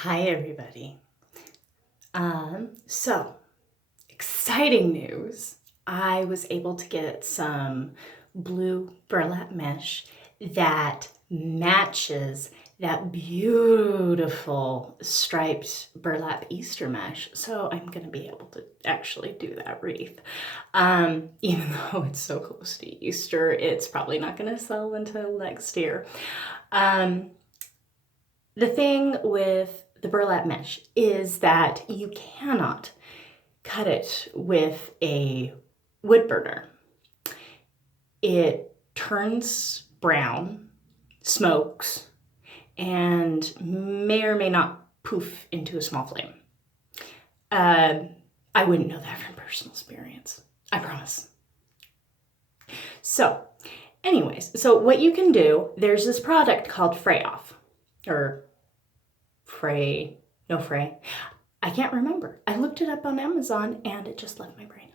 Hi, everybody. Exciting news. I was able to get some blue burlap mesh that matches that beautiful striped burlap Easter mesh. So I'm going to be able to actually do that wreath. Even though it's so close to Easter, it's probably not going to sell until next year. The thing with the burlap mesh is that you cannot cut it with a wood burner. It turns brown, smokes, and may or may not poof into a small flame. I wouldn't know that from personal experience. I promise. So, anyways, what you can do, there's this product called fray, no fray. I can't remember. I looked it up on Amazon and it just left my brain.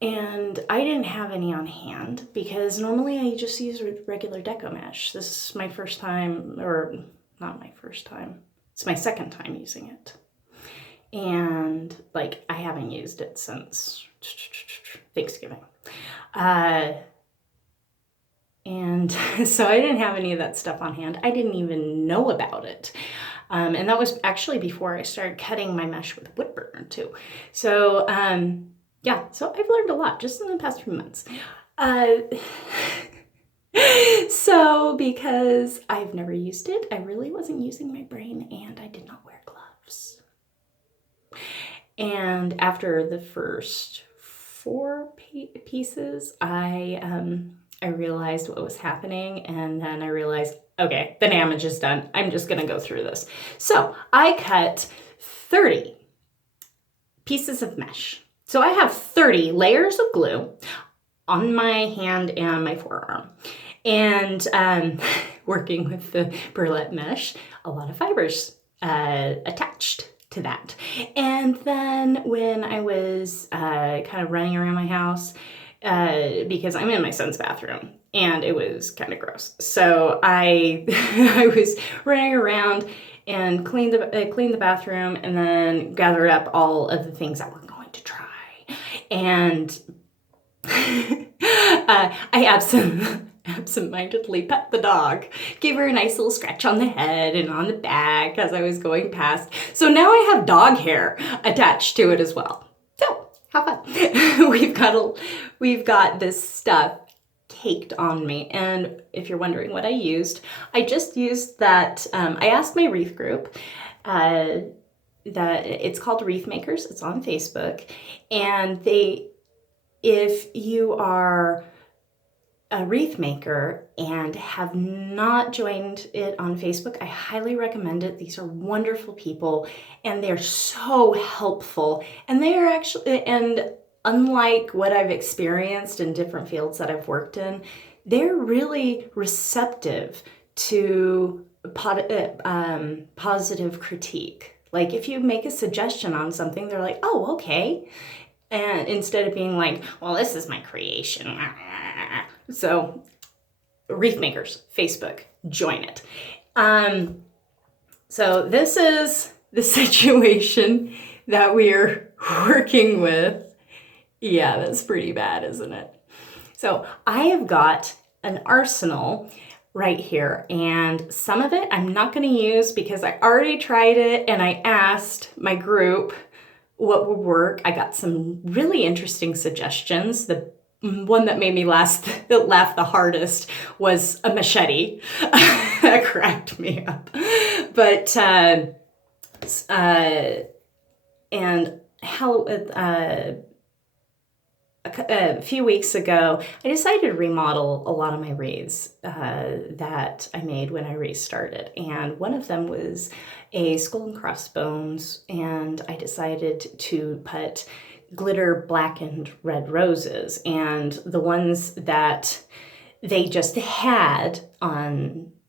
And I didn't have any on hand because normally I just use regular deco mesh. This is my first time, or not my first time. It's my second time using it. And I haven't used it since Thanksgiving. And so I didn't have any of that stuff on hand. I didn't even know about it. And that was actually before I started cutting my mesh with a wood burner too. So so I've learned a lot just in the past few months. So because I've never used it, I really wasn't using my brain and I did not wear gloves. And after the first 4 pieces, I realized what was happening, and then I realized, okay, the damage is done. I'm just gonna go through this. So I cut 30 pieces of mesh. So I have 30 layers of glue on my hand and my forearm. And working with the burlap mesh, a lot of fibers attached to that. And then when I was kind of running around my house, because I'm in my son's bathroom and it was kind of gross. So I was running around and cleaned the bathroom and then gathered up all of the things that we're going to try. And I absentmindedly pet the dog, gave her a nice little scratch on the head and on the back as I was going past. So now I have dog hair attached to it as well. So how fun. We've got this stuff caked on me. And if you're wondering what I just used that, I asked my wreath group, that it's called Wreath Makers. It's on Facebook. And if you are a wreath maker and have not joined it on Facebook, I highly recommend it. These are wonderful people and they're so helpful. And they are actually, and unlike what I've experienced in different fields that I've worked in, they're really receptive to positive critique. Like if you make a suggestion on something, they're like, oh, okay. And instead of being like, well, this is my creation. So Wreath Makers, Facebook, join it. So this is the situation that we're working with. Yeah, that's pretty bad, isn't it? So I have got an arsenal right here, and some of it I'm not going to use because I already tried it and I asked my group what would work. I got some really interesting suggestions. The one that made me laugh the hardest was a machete. That cracked me up. But a few weeks ago, I decided to remodel a lot of my wreaths that I made when I restarted. And one of them was a skull and crossbones, and I decided to put glitter blackened red roses. And the ones that they just had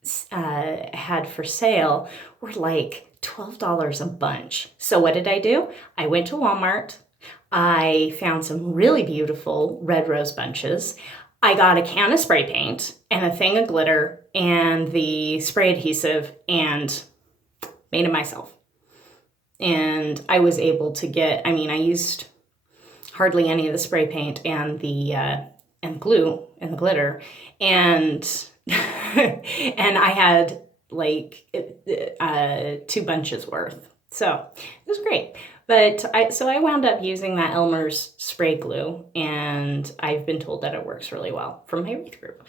for sale were like $12 a bunch. So what did I do? I went to Walmart. I found some really beautiful red rose bunches. I got a can of spray paint and a thing of glitter and the spray adhesive and made it myself. And I was able to get, I mean, I used hardly any of the spray paint and the glue and the glitter, and and I had like 2 bunches worth. So it was great. But I wound up using that Elmer's spray glue, and I've been told that it works really well from my wreath group.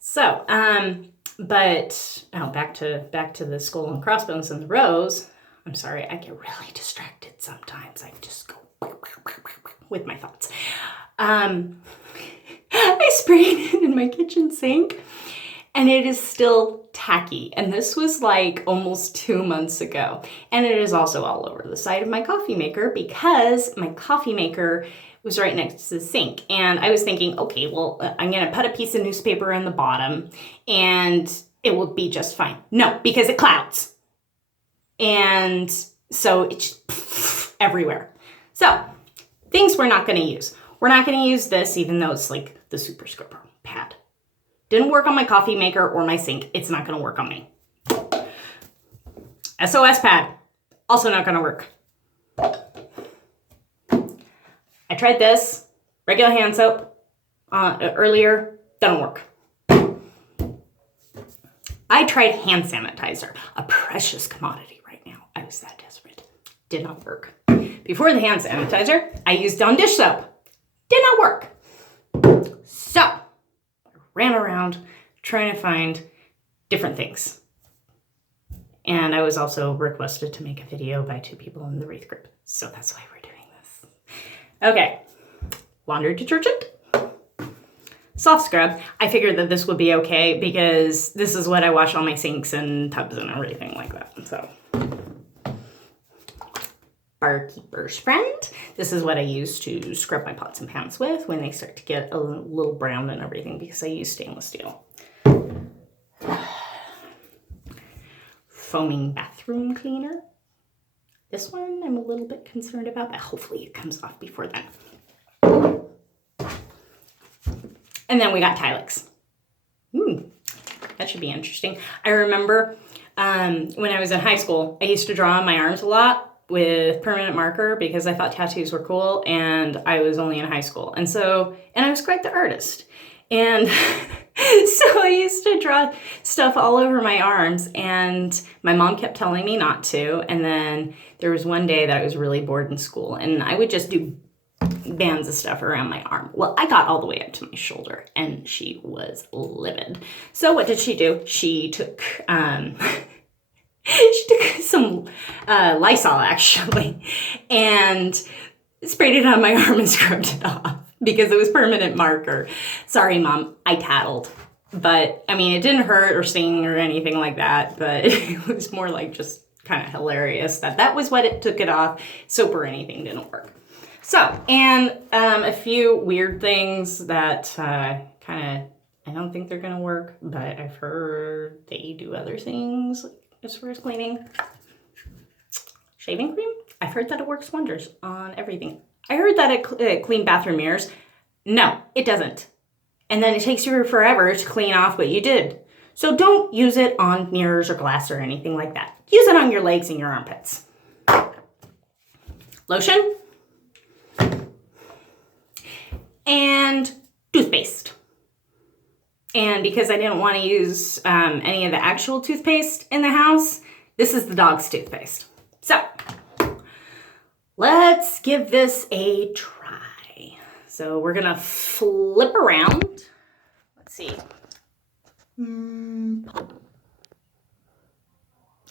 So, but back to the skull and crossbones and the rose. I'm sorry, I get really distracted sometimes. I just go with my thoughts. I sprayed it in my kitchen sink, and it is still tacky. And this was like almost 2 months ago. And it is also all over the side of my coffee maker because my coffee maker was right next to the sink. And I was thinking, okay, well, I'm going to put a piece of newspaper in the bottom and it will be just fine. No, because it clouds. And so it's just everywhere. So things we're not going to use. We're not going to use this, even though it's like the super scrubber pad. Didn't work on my coffee maker or my sink. It's not going to work on me. SOS pad. Also not going to work. I tried this. Regular hand soap earlier. Doesn't work. I tried hand sanitizer. A precious commodity right now. I was that desperate. Did not work. Before the hand sanitizer, I used Dawn dish soap. Did not work. So, I ran around trying to find different things. And I was also requested to make a video by 2 people in the wreath group. So that's why we're doing this. Okay. Laundry detergent. Soft scrub. I figured that this would be okay because this is what I wash all my sinks and tubs and everything like that. So, Barkeeper's Friend. This is what I use to scrub my pots and pans with when they start to get a little brown and everything because I use stainless steel. Foaming bathroom cleaner. This one I'm a little bit concerned about, but hopefully it comes off before then. And then we got Tilex. That should be interesting. I remember when I was in high school, I used to draw on my arms a lot with permanent marker because I thought tattoos were cool, and I was only in high school. And I was quite the artist. And so I used to draw stuff all over my arms, and my mom kept telling me not to. And then there was one day that I was really bored in school, and I would just do bands of stuff around my arm. Well, I got all the way up to my shoulder, and she was livid. So what did she do? She took some Lysol, actually, and sprayed it on my arm and scrubbed it off because it was permanent marker. Sorry, Mom, I tattled. But, I mean, it didn't hurt or sting or anything like that, but it was more like just kind of hilarious that was what it took it off. Soap or anything didn't work. So, and a few weird things that I don't think they're going to work, but I've heard they do other things as far as cleaning. Shaving cream? I've heard that it works wonders on everything. I heard that it clean bathroom mirrors. No, it doesn't. And then it takes you forever to clean off what you did. So don't use it on mirrors or glass or anything like that. Use it on your legs and your armpits. Lotion. And toothpaste. And because I didn't want to use any of the actual toothpaste in the house, this is the dog's toothpaste. So, let's give this a try. So we're going to flip around. Let's see.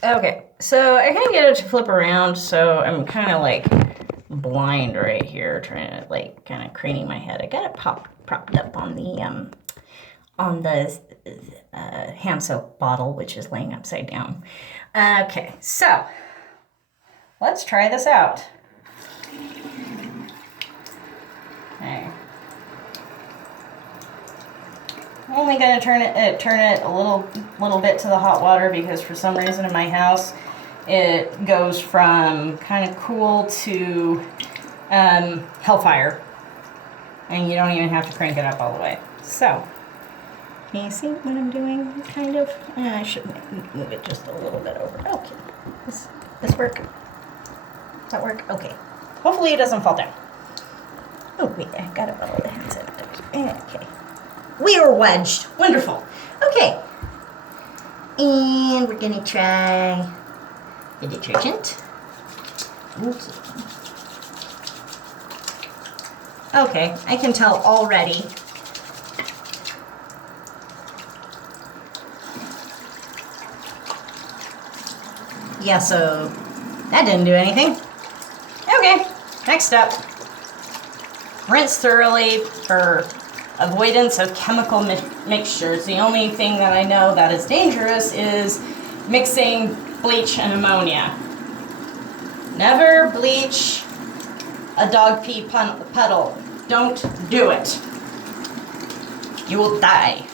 Okay, so I can't get it to flip around, so I'm kind of like blind right here, trying to like kind of craning my head. I got it propped up on the hand soap bottle, which is laying upside down. Okay, so let's try this out. Okay. I'm only going to turn it a little bit to the hot water because for some reason in my house it goes from kind of cool to hellfire, and you don't even have to crank it up all the way. So Can you see what I'm doing? Kind of. I should move it just a little bit over. Okay. This work? Does that work? Okay. Hopefully it doesn't fall down. Oh wait, I got it all the hands in. Okay. We are wedged. Wonderful. Okay. And we're gonna try the detergent. Okay. Okay, I can tell already. Yeah, so that didn't do anything. Okay, next up. Rinse thoroughly for avoidance of chemical mixtures. The only thing that I know that is dangerous is mixing bleach and ammonia. Never bleach a dog pee puddle. Don't do it. You will die.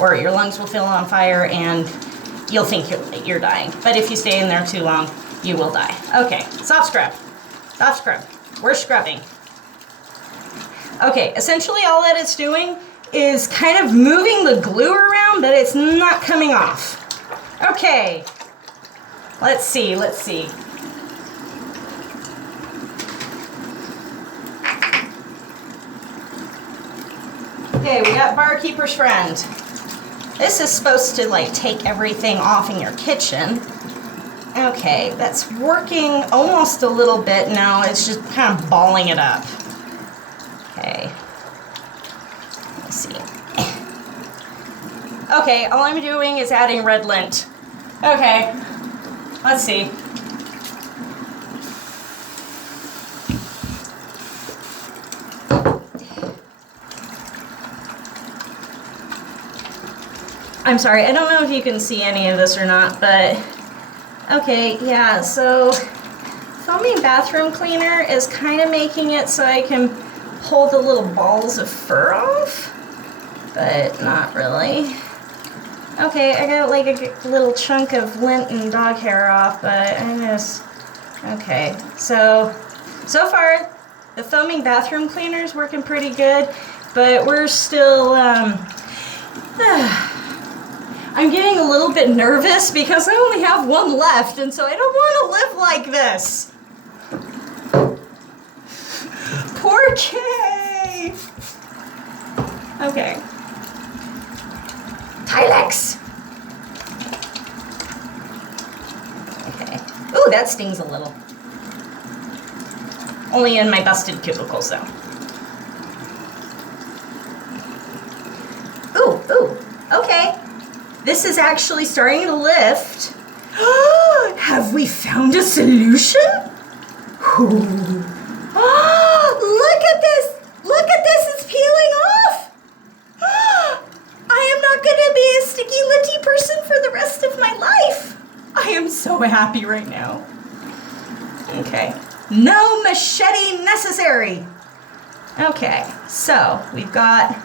Or your lungs will fill on fire and you'll think you're dying. But if you stay in there too long, you will die. Okay, soft scrub. Soft scrub. We're scrubbing. Okay, essentially all that it's doing is kind of moving the glue around, but it's not coming off. Okay, let's see. Okay, we got Barkeeper's Friend. This is supposed to like take everything off in your kitchen. Okay, that's working almost a little bit now. It's just kind of balling it up. Okay, let's see. Okay, all I'm doing is adding red lint. Okay, let's see. I'm sorry, I don't know if you can see any of this or not, but okay, yeah, so foaming bathroom cleaner is kind of making it so I can pull the little balls of fur off, but not really. Okay, I got like a little chunk of lint and dog hair off, but I just, okay. So far, the foaming bathroom cleaner is working pretty good, but we're still, I'm getting a little bit nervous because I only have one left, and so I don't want to live like this. Poor Kay. Okay. Tilex. Okay. Ooh, that stings a little. Only in my busted cubicles, though. Ooh, okay. This is actually starting to lift. Have we found a solution? Ooh. Look at this! Look at this! It's peeling off! I am not going to be a sticky litty person for the rest of my life. I am so happy right now. Okay. No machete necessary. Okay, so we've got...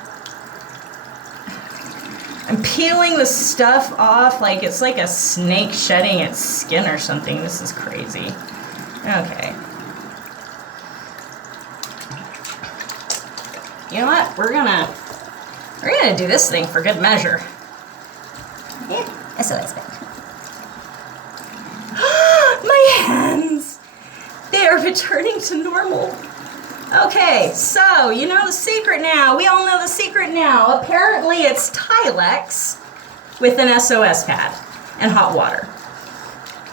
I'm peeling the stuff off like it's like a snake shedding its skin or something. This is crazy. Okay. You know what? We're gonna do this thing for good measure. Yeah, SOS bad. My hands! They are returning to normal. Okay, so you know the secret now. We all know the secret now. Apparently it's Tilex with an SOS pad and hot water.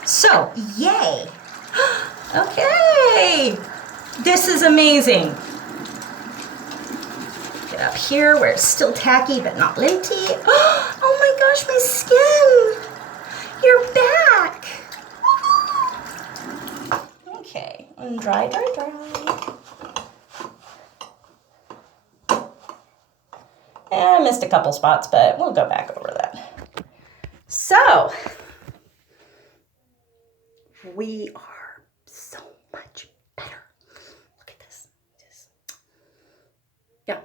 So, yay! Okay! This is amazing. Get up here where it's still tacky but not linty. Oh my gosh, my skin! You're back! Okay, and dry. I missed a couple spots, but we'll go back over that. So, we are so much better. Look at this. Yeah,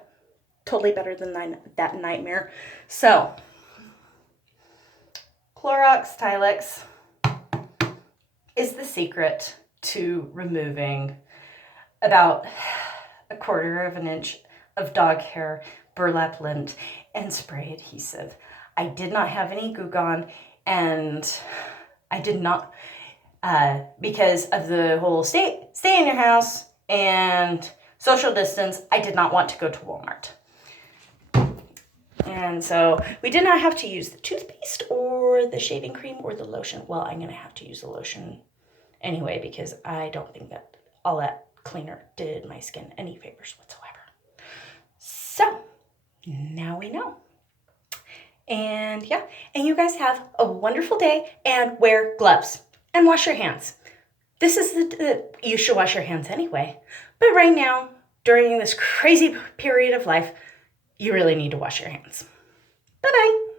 totally better than that nightmare. So, Clorox Tilex is the secret to removing about 1/4 of an inch of dog hair burlap lint and spray adhesive. I did not have any Goo Gone, and I did not, because of the whole stay in your house and social distance, I did not want to go to Walmart. And so we did not have to use the toothpaste or the shaving cream or the lotion. Well, I'm going to have to use the lotion anyway, because I don't think that all that cleaner did my skin any favors whatsoever. So now we know. And yeah, and you guys have a wonderful day, and wear gloves and wash your hands. This is you should wash your hands anyway, but right now, during this crazy period of life, you really need to wash your hands. Bye-bye.